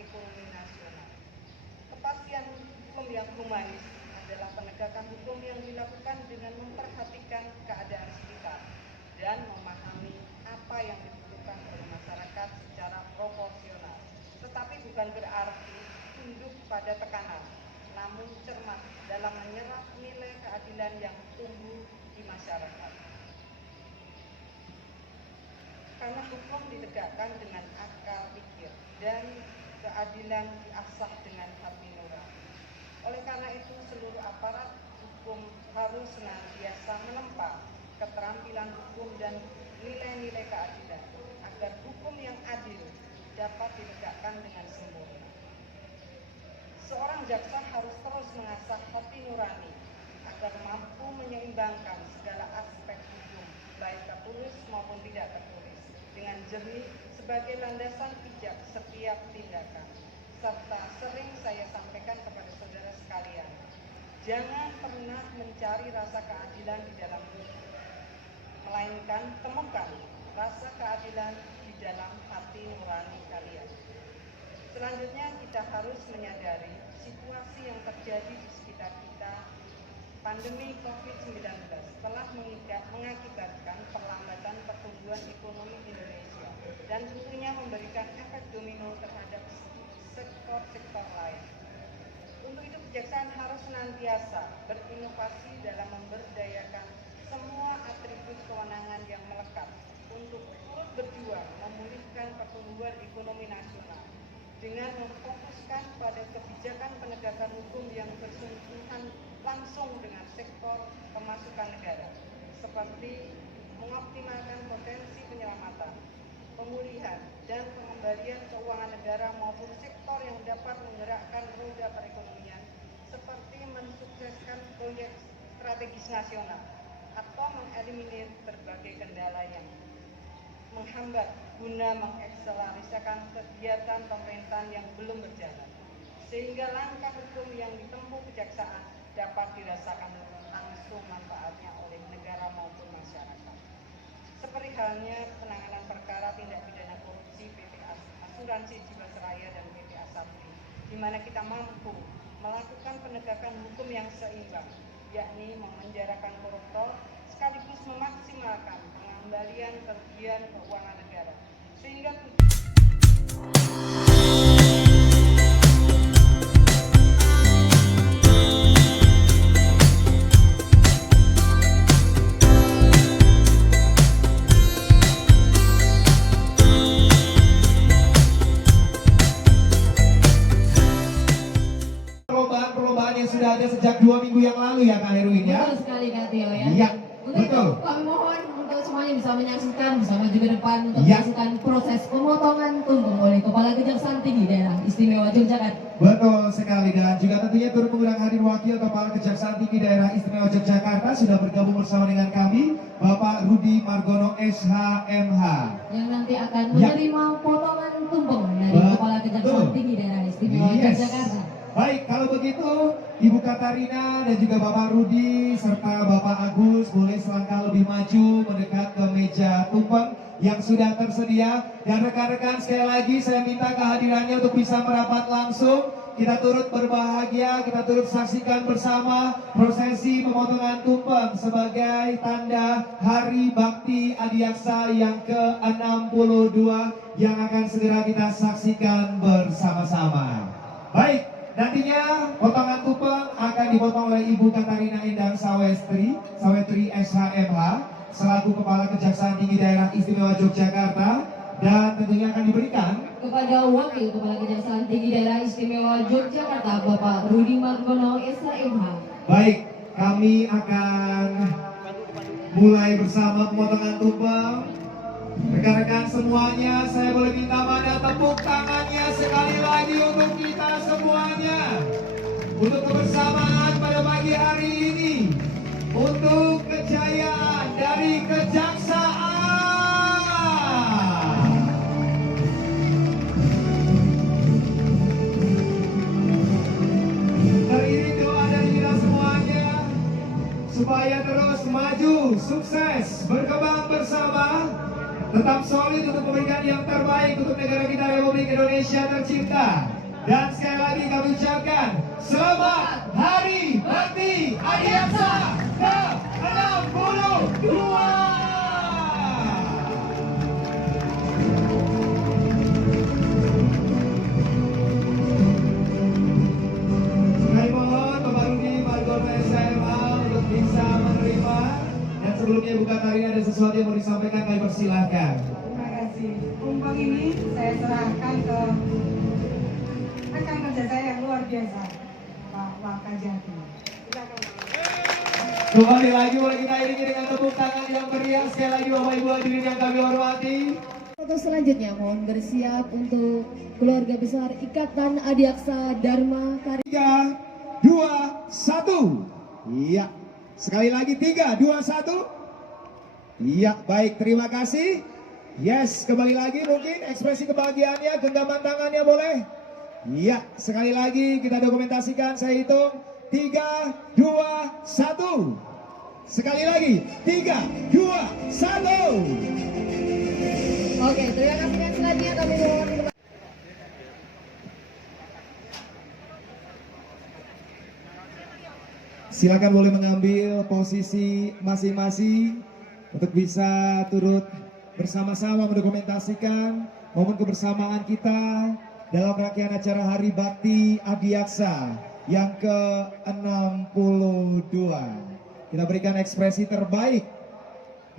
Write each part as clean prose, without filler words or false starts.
ekonomi nasional. Kepastian hukum yang humanis adalah penegakan hukum yang dilakukan dengan memperhatikan keadaan sekitar dan memahami apa yang dibutuhkan oleh masyarakat secara proporsional, tetapi bukan berarti tunduk pada tekanan, namun cermat dalam menyerap nilai keadilan yang tumbuh di masyarakat. Karena hukum ditegakkan dengan akal pikir dan keadilan diasah dengan hati nurani. Oleh karena itu, seluruh aparat hukum harus senantiasa menempa keterampilan hukum dan nilai-nilai keadilan agar hukum yang adil dapat ditegakkan dengan sempurna. Seorang jaksa harus terus mengasah hati nurani agar mampu menyeimbangkan segala aspek hukum, baik tertulis maupun tidak tertulis, dengan jernih sebagai landasan pijak setiap tindakan. Serta sering saya sampaikan kepada saudara sekalian, jangan pernah mencari rasa keadilan di dalam hukum, melainkan temukan rasa keadilan di dalam hati nurani kalian. Selanjutnya kita harus menyadari situasi yang terjadi di sekitar kita. Pandemi COVID-19 telah mengakibatkan perlambatan pertumbuhan ekonomi Indonesia dan tentunya memberikan efek domino terhadap sektor-sektor lain. Untuk itu kejaksaan harus senantiasa berinovasi dalam memberdayakan semua atribut kewenangan yang melekat untuk turut berjuang memulihkan pertumbuhan ekonomi nasional dengan memfokuskan pada kebijakan penegakan hukum yang bersentuhan langsung dengan sektor pemasukan negara, seperti mengoptimalkan potensi penyelamatan, pemulihan, dan pengembalian keuangan negara maupun sektor yang dapat menggerakkan roda perekonomian, seperti mensukseskan proyek strategis nasional atau mengeliminir berbagai kendala yang menghambat guna mengakselerasikan kegiatan pemerintahan yang belum berjalan, sehingga langkah hukum yang ditempuh kejaksaan dapat dirasakan langsung manfaatnya oleh negara maupun masyarakat. Seperti halnya penanganan perkara tindak pidana korupsi PT Asuransi Jiwasraya dan PT Asabri, di mana kita mampu melakukan penegakan hukum yang seimbang, yakni memenjarakan koruptor sekaligus memaksimalkan pengembalian kerugian keuangan negara, sehingga perlombaan yang sudah ada sejak 2 minggu yang lalu ya Kak Herwin ya? Betul sekali Kak Tio ya. Iya, untuk betul. itu kami mohon untuk semuanya bisa menyaksikan bersama juga depan untuk menyaksikan proses pemotongan tumpeng oleh Kepala Kejaksaan Tinggi Daerah Istimewa Yogyakarta. Betul sekali, dan juga tentunya turut mengundang hadir wakil Kepala Kejaksaan Tinggi Daerah Istimewa Yogyakarta sudah bergabung bersama dengan kami, Bapak Rudi Margono SHMH, yang nanti akan menerima potongan tumpeng dari Kepala Kejaksaan Tinggi Daerah Istimewa Yogyakarta. Baik, kalau begitu Ibu Katarina dan juga Bapak Rudi serta Bapak Agus boleh selangkah lebih maju mendekat ke meja tumpeng yang sudah tersedia. Dan rekan-rekan, sekali lagi saya minta kehadirannya untuk bisa merapat langsung. Kita turut berbahagia, kita turut saksikan bersama prosesi pemotongan tumpeng sebagai tanda Hari Bakti Adiaksa yang ke-62 yang akan segera kita saksikan bersama-sama. Baik, nantinya potongan tumpeng akan dipotong oleh Ibu Katarina Endang Sawetri SHMH selaku Kepala Kejaksaan Tinggi Daerah Istimewa Yogyakarta, dan tentunya akan diberikan kepada Wakil Kepala Kejaksaan Tinggi Daerah Istimewa Yogyakarta Bapak Rudi Margono SHMH. Baik, kami akan mulai bersama pemotongan tumpeng. Rekan-rekan semuanya, saya boleh minta mana tepuk tangannya sekali lagi untuk kita semuanya, untuk kebersamaan pada pagi hari ini, untuk kejayaan dari kejaksaan. Teriring doa dari kita semuanya supaya terus maju, sukses, berkembang bersama. tetap solid untuk memberikan yang terbaik untuk negara kita Republik Indonesia tercinta. Dan sekali lagi kami ucapkan selamat Hari Bakti Adiaksa ke-62. Kami mohon Bapak Rudi Margono SMA untuk bisa menerima. Dan sebelumnya Ibu Katarina ada sesuatu yang mau disampaikan, kami persilahkan. Terima kasih. Tumpeng ini saya serahkan ke rekan kerja saya yang luar biasa, Pak Wakajati. Kembali lagi boleh kita iringi dengan tepuk tangan yang meriah. Sekali lagi Bapak Ibu hadirin yang kami hormati. Foto selanjutnya mohon bersiap untuk keluarga besar Ikatan Adiaksa Dharma Karya. 3, 2, 1. Iya. Sekali lagi 3, 2, 1. Iya, baik, terima kasih. Yes, kembali lagi mungkin ekspresi kebahagiaannya, genggaman tangannya boleh. Iya, sekali lagi kita dokumentasikan, saya hitung 3, 2, 1. Sekali lagi 3, 2, 1. Oke, terima kasih dan selanjutnya kami mohon Silakan boleh mengambil posisi masing-masing untuk bisa turut bersama-sama mendokumentasikan momen kebersamaan kita dalam rangkaian acara Hari Bakti Adiaksa yang ke-62. Kita berikan ekspresi terbaik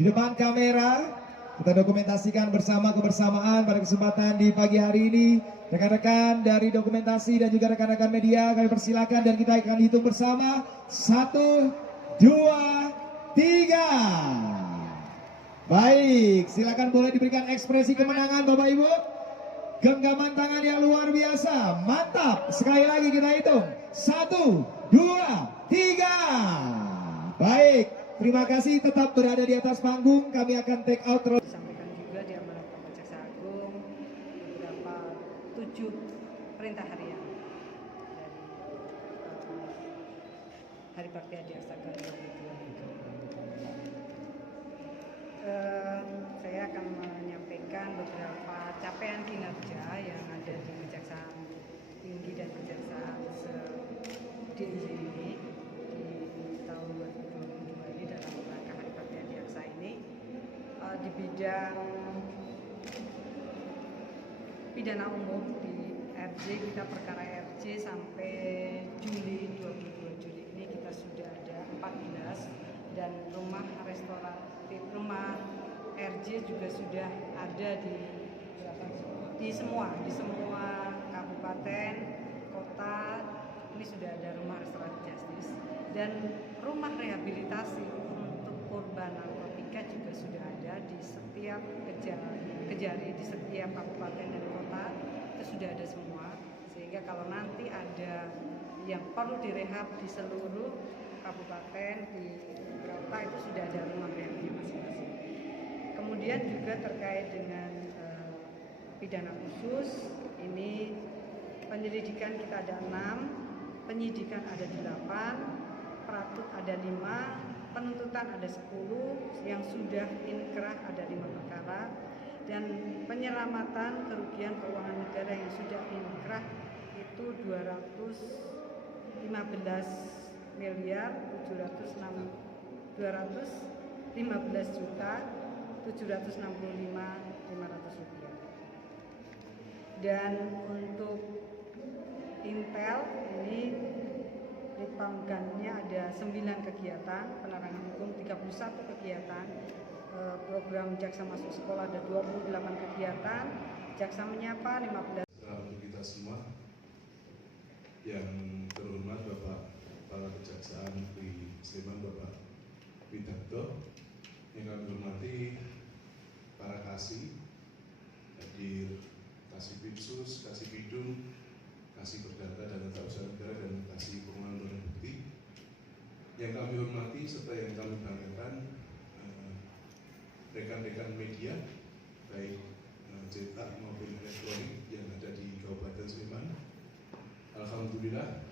di depan kamera. Kita dokumentasikan bersama kebersamaan pada kesempatan di pagi hari ini. Rekan-rekan dari dokumentasi dan juga rekan-rekan media kami persilakan dan kita akan hitung bersama. 1, 2, 3. Baik, silakan boleh diberikan ekspresi kemenangan Bapak Ibu. Genggaman tangan yang luar biasa, mantap. Sekali lagi kita hitung. 1, 2, 3. Baik, terima kasih tetap berada di atas panggung. Kami akan take out. Disampaikan juga di amanat Bapak Jaksa Agung beberapa 7 perintah harian dari Hari Bakti Adiaksa ke-62. Saya akan menyampaikan beberapa capaian kinerja yang ada di Kejaksaan Tinggi dan Kejaksaan se-DIY ini di tahun 2022 ini dalam rangka Hari Bakti Adiaksa ini. Di bidang pidana umum di RJ, kita perkara RJ sampai Juli 22 Juli ini kita sudah ada 14, dan rumah restoratif, rumah RJ juga sudah ada di semua kabupaten, kota. Ini sudah ada rumah restoratif justice, dan rumah rehabilitasi untuk korban narkotika juga sudah ada di setiap kejari di setiap kabupaten dan kota. Itu sudah ada semua, sehingga kalau nanti ada yang perlu direhab di seluruh kabupaten, di kota, itu sudah ada rumah rehabnya masing-masing. Kemudian juga terkait dengan pidana khusus, ini penyelidikan kita ada 6, penyidikan ada 8, peratut ada 5, penuntutan ada 10, yang sudah inkrah ada 5 perkara, dan penyelamatan kerugian keuangan negara yang sudah inkrah itu 215.765.500 rupiah. Dan untuk Intel ini ditambahkannya ada 9 kegiatan penerangan hukum, 31 kegiatan, program Jaksa Masuk Sekolah ada 28 kegiatan, Jaksa Menyapa 15. Untuk kita semua yang terhormat Bapak Kepala Kejaksaan Negeri Sleman, Bapak Widarto, yang kami hormati para kasih, hadir kasih Bipsus, kasih Bidung, kasih Perdata dan Tata Usaha Negara, dan kasih Pengulangan Barang Bukti, yang kami hormati serta yang kami banggakan, rekan-rekan media baik cetak maupun elektronik yang ada di Kabupaten Sleman. Alhamdulillah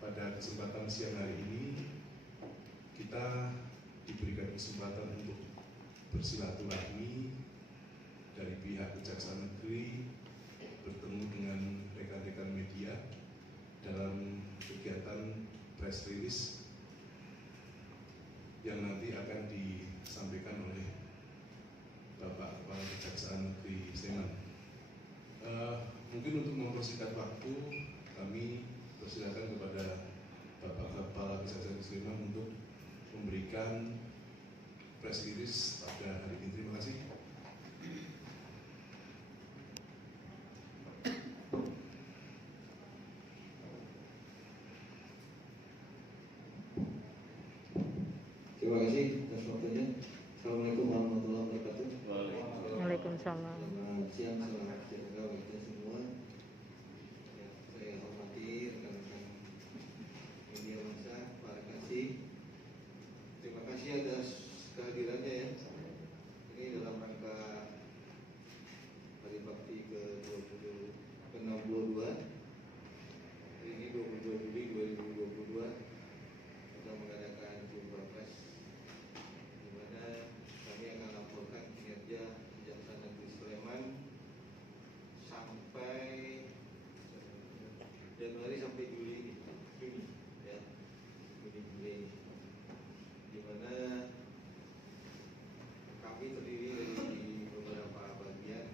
pada kesempatan siang hari ini kita diberikan kesempatan untuk bersilaturahmi dari pihak Kejaksaan Negeri bertemu dengan rekan-rekan media dalam kegiatan press release yang nanti akan disampaikan oleh Bapak Kepala Kejaksaan Negeri Sleman. Mungkin untuk mempersingkat waktu, kami persilakan kepada Bapak Kepala Kejaksaan Negeri Sleman untuk memberikan press release pada hari ini. Terima kasih. Terima kasih atas waktunya. Assalamualaikum warahmatullahi wabarakatuh. Waalaikumsalam. Selamat siang, selamat siang kita semua. Ya, saya hormati rekan-rekan media massa, Pak Kasih. Terima kasih atas kehadirannya ya. Ini dalam rangka Hari Bakti ke-62. Hari ini 22 Juli 2022 kita mengadakan jumpa pers di mana kami akan laporkan kinerja Kejaksaan Negeri Sleman sampai Januari sampai Juni ya, Juni di mana kami terdiri dari beberapa bagian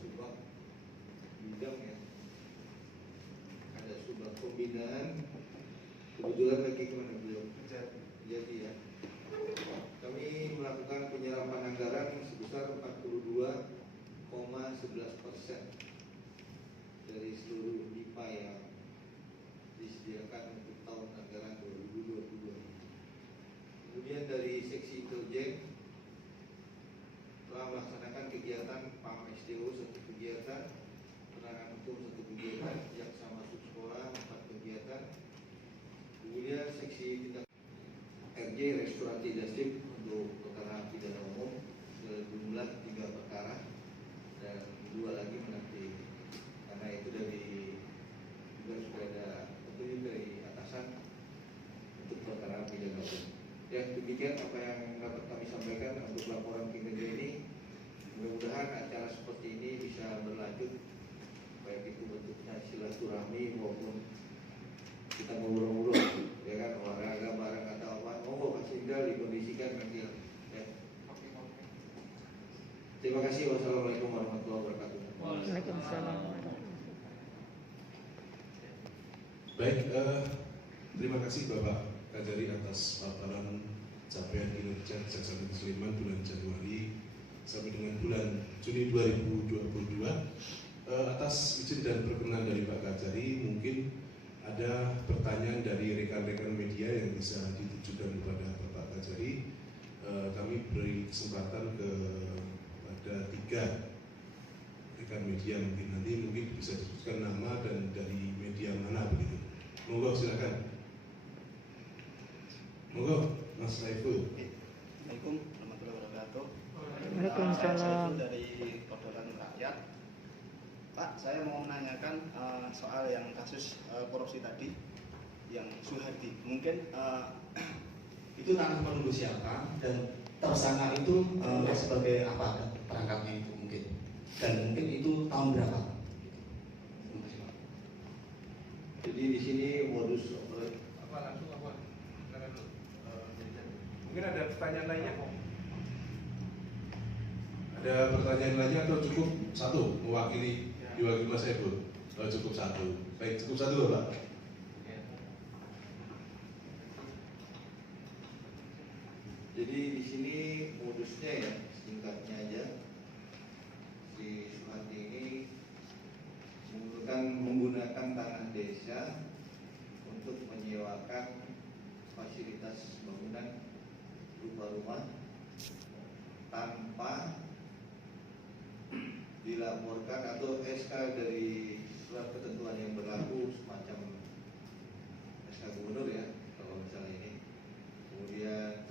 subbab bidang ya. Ada subbab pembinaan, kebetulan lagi kemana belum jadi ya. Kami melakukan penyerapan anggaran sebesar 42,11% dari seluruh IPA yang disediakan untuk tahun anggaran 2022. Kemudian dari seksi intelijen telah melaksanakan kegiatan PAM SDO 1 kegiatan, penanganan hukum 1 kegiatan, jaksa masuk sekolah 4 kegiatan. Kemudian seksi tindak RJ restorasi dasip untuk perkara pidana umum sejumlah 3 perkara dan 2 lagi menanti, karena itu dari juga sudah ada petunjuk dari atasan untuk perkara pidana umum. Ya, demikian apa yang dapat kami sampaikan untuk laporan kinerja ini. Mudah-mudahan acara seperti ini bisa berlanjut, baik itu bentuknya silaturahmi maupun kita ngobrol-ngobrol, ya kan, olahraga bareng atau apa, monggo Mas Indra dikondisikan nanti. Ya. Terima kasih. Wassalamualaikum warahmatullahi wabarakatuh. Waalaikumsalam. Baik, terima kasih Bapak Kajari atas paparan capaian kinerja Kejaksaan Negeri Sleman bulan Januari sampai dengan bulan Juni 2022. Atas izin dan perkenan dari Pak Kajari, mungkin ada pertanyaan dari rekan-rekan media yang bisa ditujukan kepada Bapak Kajari. Kami beri kesempatan kepada 3 rekan media, mungkin bisa disebutkan nama dan dari media mana begitu. Monggo silakan. Monggo Mas Saiful. Assalamualaikum warahmatullahi wabarakatuh. Waalaikumsalam. Saya Saiful dari Kotoran Rakyat. Pak, saya mau menanyakan soal yang kasus korupsi tadi, yang Suhardi. Mungkin itu tanah penduduk siapa dan tersangka itu sebagai apa perangkatnya itu mungkin, dan mungkin itu tahun berapa? Terima kasih, Pak. Jadi di sini modus Mungkin ada pertanyaan lainnya kok. Ada pertanyaan lainnya atau cukup satu diwakili Mas Saiful? Cukup satu. Baik, cukup satu Bapak. Jadi di sini modusnya ya, singkatnya aja, si Suhardi ini menggunakan tanah desa untuk menyewakan fasilitas bangunan berupa rumah tanpa dilaporkan atau SK dari surat ketentuan yang berlaku, semacam SK gubernur ya kalau misalnya ini. Kemudian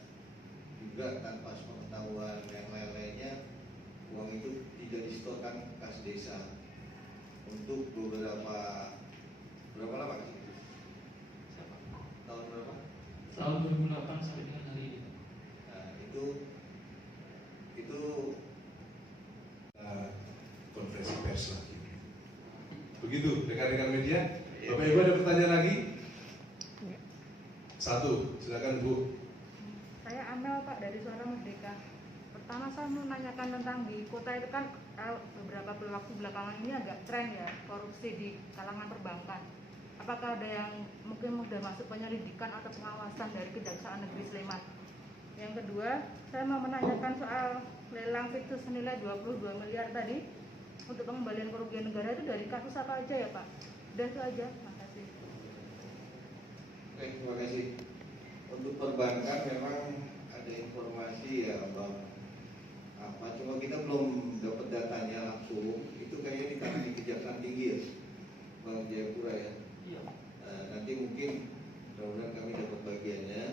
juga tanpa sepengetahuan yang lain-lainnya, uang itu tidak disetorkan kas desa untuk berapa lama kasih? Tahun berapa? Tahun 2008 sampai dengan hari ini. Nah itu rekan-rekan media. Bapak Ibu ada pertanyaan lagi? Satu, silakan Bu. Saya Amel Pak dari Suara Merdeka. Pertama saya mau menanyakan tentang di kota itu kan beberapa waktu belakangan ini agak tren ya korupsi di kalangan perbankan. Apakah ada yang mungkin sudah masuk penyelidikan atau pengawasan dari Kejaksaan Negeri Sleman? Yang kedua, saya mau menanyakan soal lelang fiktif senilai 22 miliar tadi untuk pengembalian kerugian negara itu dari kasus apa aja ya Pak? Udah itu aja, makasih. Baik, terima kasih. Untuk perbankan memang ada informasi ya Bang. Cuma kita belum dapat datanya langsung. Itu kayaknya ditangani di Kejaksaan Tinggi ya, Bang Jayapura ya. Iya. Nanti mungkin mudah-mudahan kami dapat bagiannya.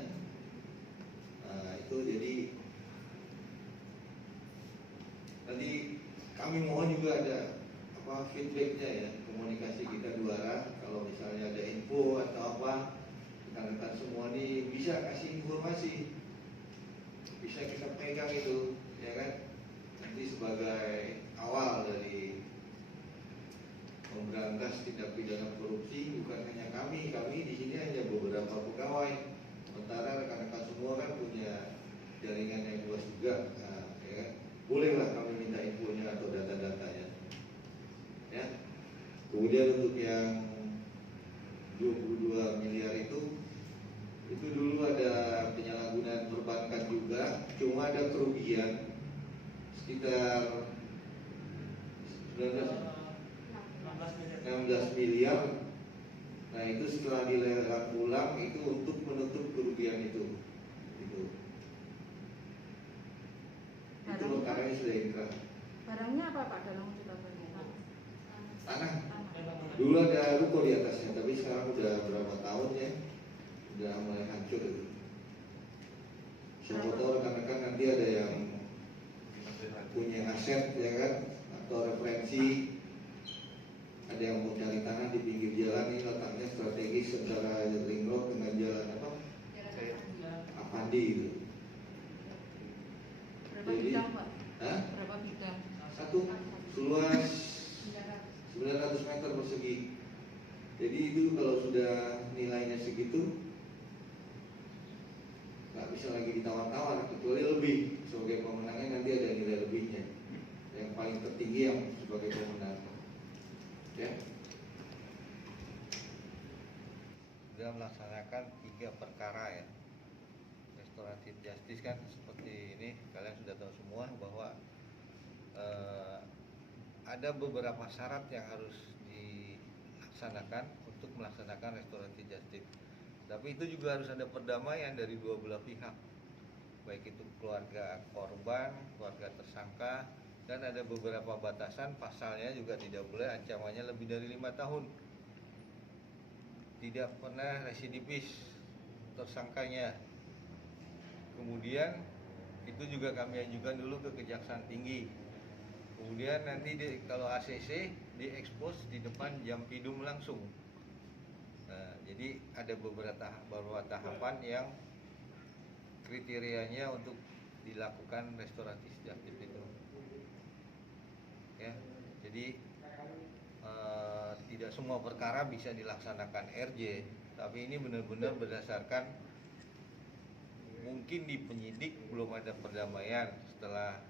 Itu jadi nanti kami mohon juga ada feedbacknya ya, komunikasi kita dua arah. Kalau misalnya ada info atau apa, rekan-rekan semua ini bisa kasih informasi, bisa kita pegang itu, ya kan? Nanti sebagai awal dari memberantas tindak pidana korupsi, bukan hanya kami di sini hanya beberapa pegawai. Sementara rekan-rekan semua kan punya jaringan yang luas juga, ya kan? Bolehlah kami minta infonya atau data-datanya. Ya. Kemudian untuk yang 22 miliar itu dulu ada penyalahgunaan perbankan juga, cuma ada kerugian sekitar 16 miliar. Nah itu setelah dilelang ulang itu untuk menutup kerugian itu. Itu perkaranya sudah inkrah. Barangnya apa Pak dalam ucapannya? Tanah. Dulu ada ruko di atasnya, tapi sekarang udah berapa tahun ya, udah mulai hancur itu. Siapa tahu rekan-rekan nanti ada yang punya aset ya kan, atau referensi, ada yang mau cari tanah di pinggir jalan, ini letaknya strategis antara ring road dengan jalan apa? Avandi itu. Berapa bidang Pak? Berapa bidang? Satu, seluas 900 meter persegi. Jadi itu kalau sudah nilainya segitu, nggak bisa lagi ditawar-tawar, kecuali lebih. Sebagai pemenangnya nanti ada nilai lebihnya. Yang paling tertinggi yang sebagai pemenang. Ya. Sudah melaksanakan 3 perkara ya. Restoratif justice kan seperti ini, kalian sudah tahu semua bahwa ada beberapa syarat yang harus dilaksanakan untuk melaksanakan restoratif justice. Tapi itu juga harus ada perdamaian dari dua belah pihak, baik itu keluarga korban, keluarga tersangka, dan ada beberapa batasan pasalnya juga tidak boleh ancamannya lebih dari 5 tahun. Tidak pernah residivis tersangkanya. Kemudian itu juga kami ajukan dulu ke Kejaksaan Tinggi. Kemudian nanti kalau ACC diekspos di depan Jampidum langsung. Nah, jadi ada beberapa tahapan yang kriterianya untuk dilakukan restoratif justice itu. Ya, jadi tidak semua perkara bisa dilaksanakan RJ, tapi ini benar-benar berdasarkan mungkin di penyidik belum ada perdamaian, setelah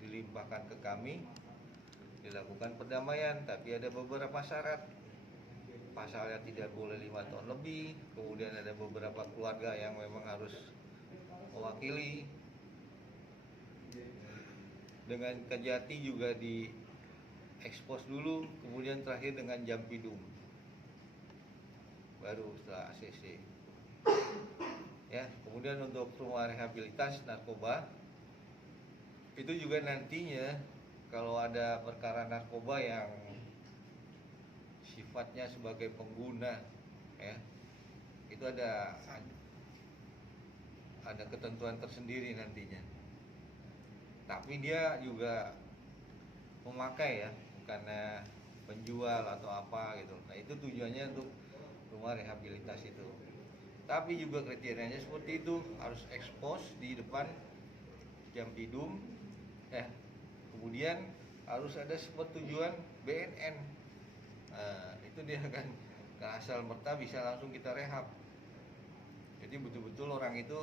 dilimpahkan ke kami dilakukan perdamaian, tapi ada beberapa syarat, pasalnya tidak boleh 5 tahun lebih, kemudian ada beberapa keluarga yang memang harus mewakili. Dengan Kejati juga diekspos dulu, kemudian terakhir dengan Jampidum, baru setelah ACC. Ya, kemudian untuk rumah rehabilitas narkoba itu juga nantinya kalau ada perkara narkoba yang sifatnya sebagai pengguna, ya, itu ada ketentuan tersendiri nantinya. Tapi dia juga memakai ya, bukannya penjual atau apa gitu. Nah itu tujuannya untuk rumah rehabilitas itu. Tapi juga kriterianya seperti itu, harus ekspos di depan Jampidum, kemudian harus ada sepertujuan BNN. Nah, itu dia kan nggak asal merta bisa langsung kita rehab. Jadi betul-betul orang itu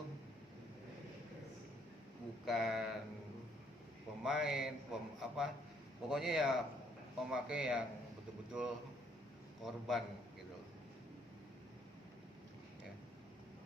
bukan pemain, pokoknya ya pemakai yang betul-betul korban